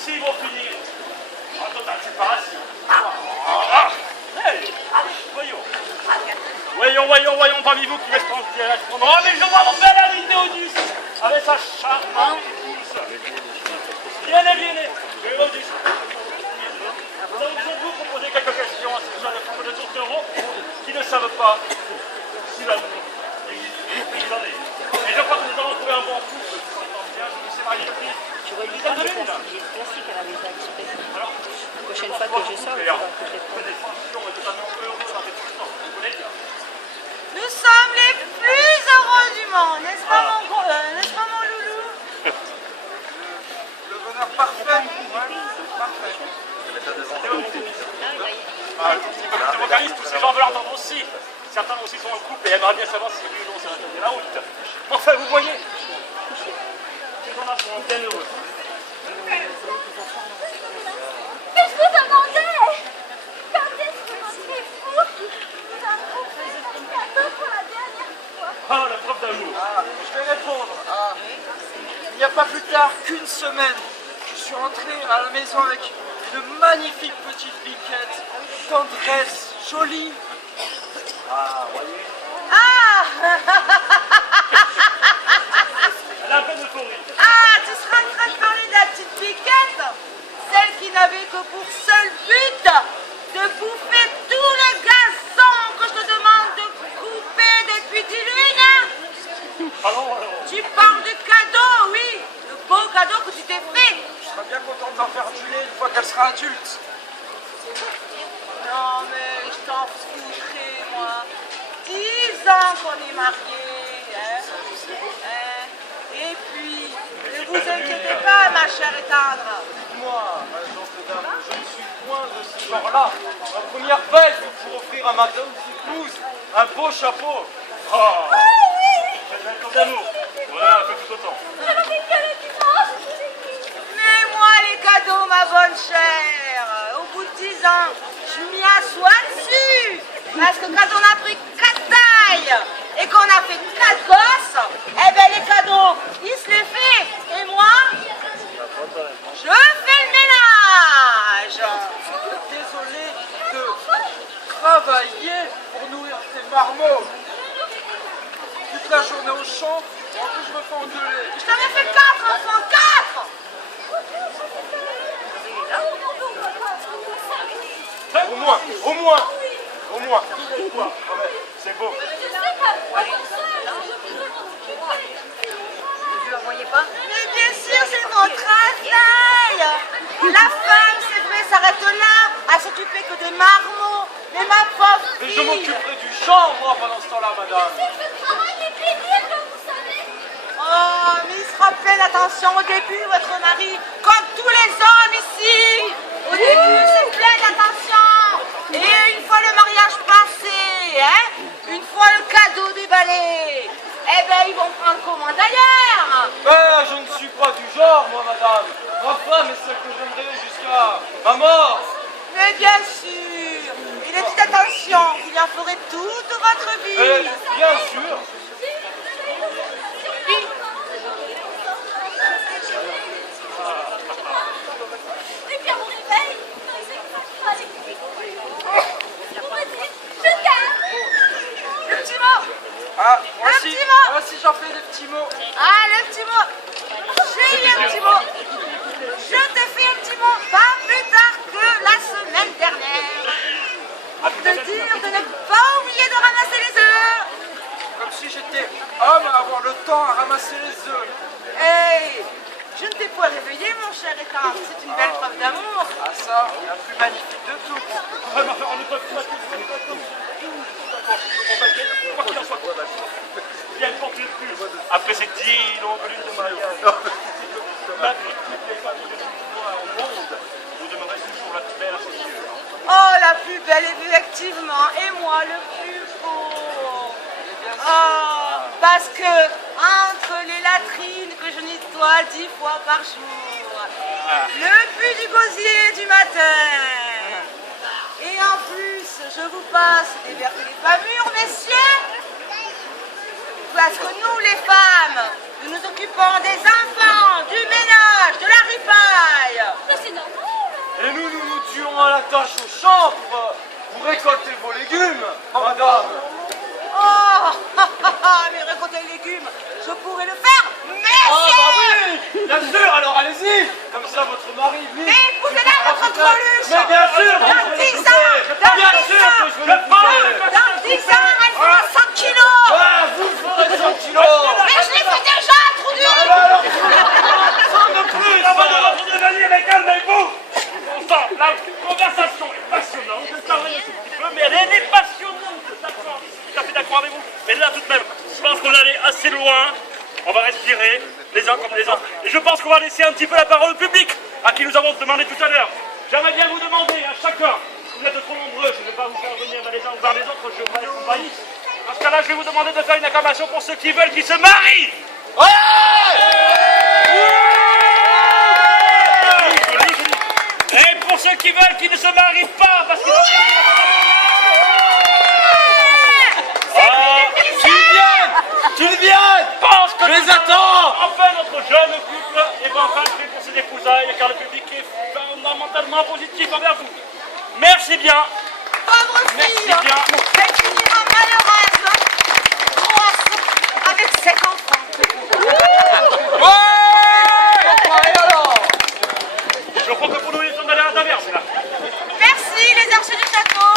aussi ils vont finir en totale séparation. Hey, voyons. Voyons, parmi vous qui restez en piège. Oh, mais je vois mon bel ami Théodus avec sa charmante épouse. Viens, Théodus. Nous allons vous proposer quelques questions à ces jeunes femmes de tourtereaux qui ne savent pas si l'amour existe. Et je crois que nous allons trouver un bon couple qui s'entend bien, qui s'est marié depuis Tu relis pas les passages classiques à la maison. Alors, la prochaine fois que je sors, tu vas écouter pas. Nous sommes les plus heureux du monde, n'est-ce pas mon gros, n'est-ce pas mon loulou? Le bonheur parfait, parfait. Les vocalistes, tous ces gens veulent entendre aussi. Certains aussi sont en couple et aimeraient bien savoir si lui ou non c'est de la route. Enfin, vous voyez, ces gens-là sont bien heureux. Mais je vous demandais, quand est-ce que vous serez fou d'un groupe de cadeaux pour la dernière fois? Ah, la preuve d'amour. Ah, je vais répondre. Ah, il n'y a pas plus tard qu'une semaine, je suis rentré à la maison avec une magnifique petite biquette, tendresse, jolie. Ah, voyez. Ah Elle a un peu de souris. Ah, tu seras en train de parler de la petite piquette, celle qui n'avait que pour seul but de bouffer tout le gazon que je te demande de couper depuis 10 lunes. Allons. Tu parles du cadeau, oui, le beau cadeau que tu t'es fait. Je serai bien content d'en faire du lait une fois qu'elle sera adulte. Non mais je t'en foutrais, moi. 10 ans qu'on est mariés, hein. Et puis, ne vous inquiétez pas, ma chère et tendre. Moi, ma gentille dame, je ne suis point de ce genre-là. Ma première baisse pour offrir à ma épouse un beau chapeau. Oh, c'est un coup d'amour. Voilà, un peu tout autant. Je ne fais que le dimanche. Mais moi, les cadeaux, ma bonne chère, au bout de 10 ans, je m'y assois dessus. Parce que quand on a pris 4 tailles et qu'on a fait 4 gosses, eh ben les cadeaux, ils se les fait. Et moi, je fais le ménage. Désolé de travailler pour nourrir tes marmots. Toute la journée au champ, et en plus je me fais engueuler. Je t'en ai fait 4, enfant, 4. Au moins. C'est beau. Vous la voyez pas? Mais bien sûr, c'est mon travail. La femme, c'est vrai, s'arrête là, à s'occuper que des marmots. Mais ma pauvre Et je fille. m'occuperai du champ, moi, pendant ce temps-là, madame. Ce travail est pénible, vous savez. Oh, mais il sera plein d'attention au début, votre mari, comme tous les hommes ici. Au début, c'est plein d'attention. Et une fois le mariage passé, hein, une fois le cadeau déballé, eh ben, ils vont prendre commande ailleurs. Ben, je ne suis pas du genre, moi, madame. Ma femme est celle que j'aimerai jusqu'à ma mort. Mais bien sûr, et les petites attentions, vous y en ferez toute votre vie. Bien sûr. Et puis à mon réveil, on m'a dit, je t'aime. Le petit mot. Ah, Un petit mot. moi aussi j'en fais des petits mots. Ah, le petit mot. J'ai eu un petit mot. Je t'ai fait un petit mot, pas plus tard que la semaine dernière. Pour te dire de ne pas oublier de ramasser les œufs. Comme si j'étais homme à avoir le temps à ramasser les œufs. Hey, je ne t'ai pas réveillé, mon cher étang. C'est une belle preuve d'amour. Ah ça, la plus magnifique de toutes. On ne peut plus quoi qu'il en soit. Bien ne porte plus. Après ces 10 longues lunes de mariage. Malgré toutes les femmes que je vois au monde, vous demeurez toujours la plus belle à ses yeux. Oh, la plus belle, effectivement. Et moi, le plus beau. Oh, parce que entre les latrines que je nettoie 10 fois par jour, le puits du gosier du matin, et en plus, je vous passe des verres de pas mûrs, messieurs, parce que nous, les femmes, nous nous occupons des enfants, du ménage, de la ripaille. attache au chanvre, vous récoltez vos légumes, madame. Oh, mais récolter les légumes, je pourrais le faire, mais Ah bah oui, bien sûr, alors allez-y. Comme ça, votre mari, lui... Mais écoutez-la, votre Troluche. Mais bien sûr, Dans vous 10 l'écoutez. ans, Bien sûr que je veux l'écouter. Dans 10 ans, elle fera 100 kilos. Ah, vous ferez 100 kilos. Mais je l'ai fait déjà, trou dur. Alors, 100 de plus. Ah, madame, votre devanier, mais calmez-vous. Bon sang, la conversation est passionnante, je travaille un petit peu, mais elle est passionnante, d'accord. Je suis tout à fait d'accord avec vous. Mais là, tout de même, je pense qu'on est allé assez loin. On va respirer, les uns comme les autres. Et je pense qu'on va laisser un petit peu la parole au public, à qui nous avons demandé tout à l'heure. J'aimerais bien vous demander à chacun, si vous êtes trop nombreux, je ne vais pas vous faire venir les uns vers les autres, je vais être envahi. Dans ce cas-là, je vais vous demander de faire une acclamation pour ceux qui veulent qu'ils se marient. Et pour ceux qui veulent qu'ils ne se marient pas, parce qu'ils Juliette, pense que je les attends. enfin notre jeune couple est enfin fait pour ses épousailles, car le public est fondamentalement positif envers vous. Merci bien. Pauvre Merci fille, bien. elle finira malheureuse, grosse, avec 7 enfants. Je crois que pour nous, nous sommes allés à la taverne, c'est là. Merci les archers du château.